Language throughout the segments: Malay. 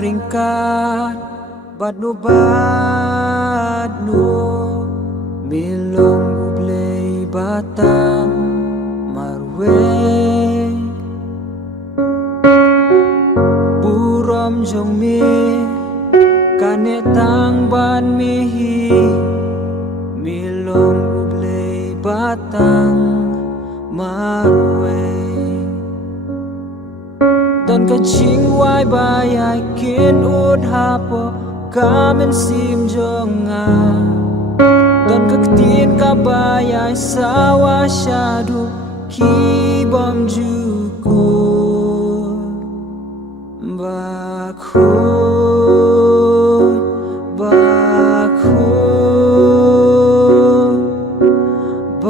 Ringkat badno milong ublay batang marwe burom jong mi kanetang ban mihi milong ublay batang marwe Don ka ching wai bai ai kin ut hapo kamen sim jonga Don ka tin ka bai ai sawa shadu ki bom juko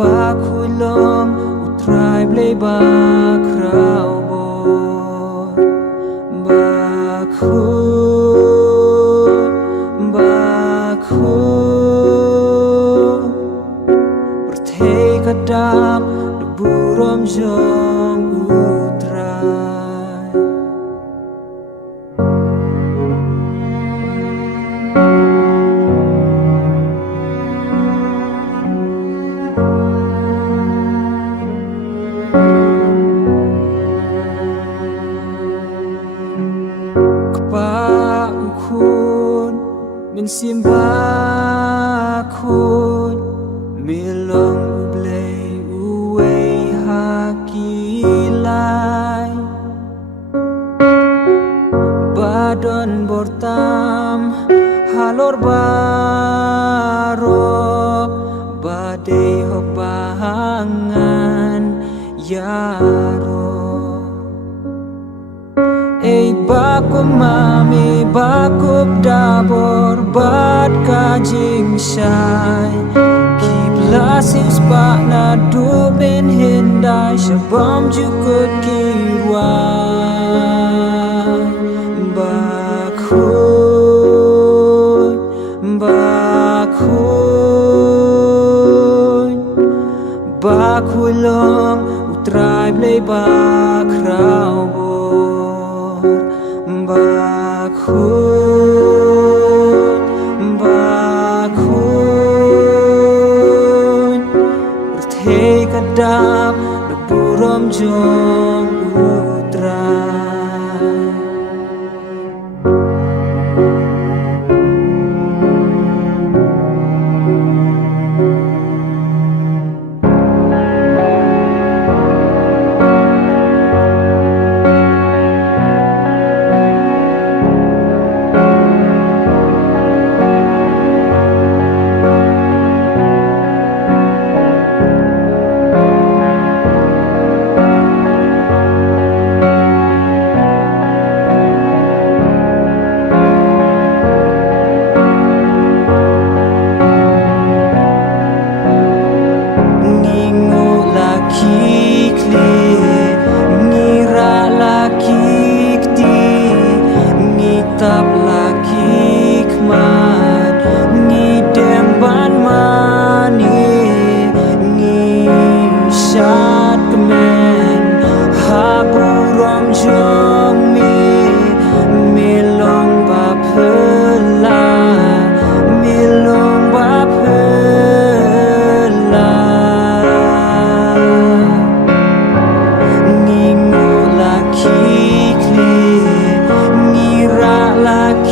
bakhu long utrai blei bakrau Bakhu berthei kadam deburom jong utrai Min simbakun milong ublay uway hakilay badon bortam halor baro badai hopangan yaro baku mami bakup dabor bat kajing syai Kiblasis pak na dubin hindai Syabam jukut kirwai Bakhu long utrai blei bakrau Bakhun berthei kadam deburom jong utrai Tap laki kmat Ni demban mani Ni syat kemen Haburom jong mi Milong bapela Milong bapela Ni ngu laki kli like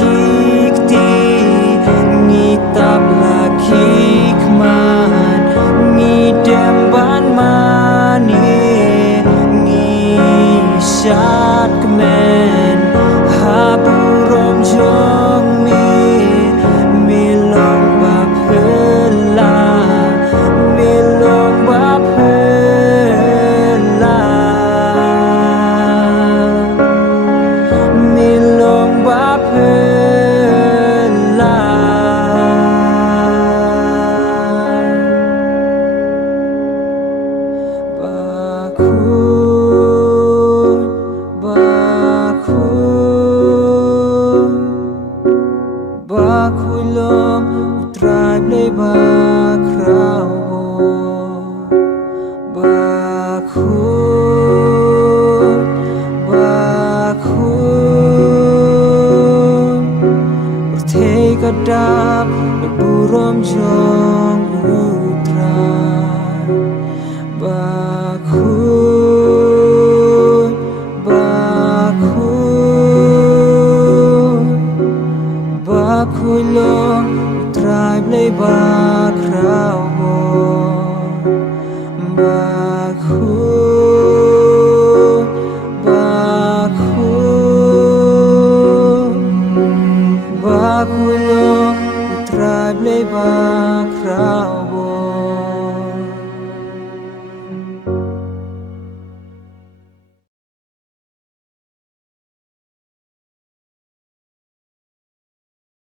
siom jo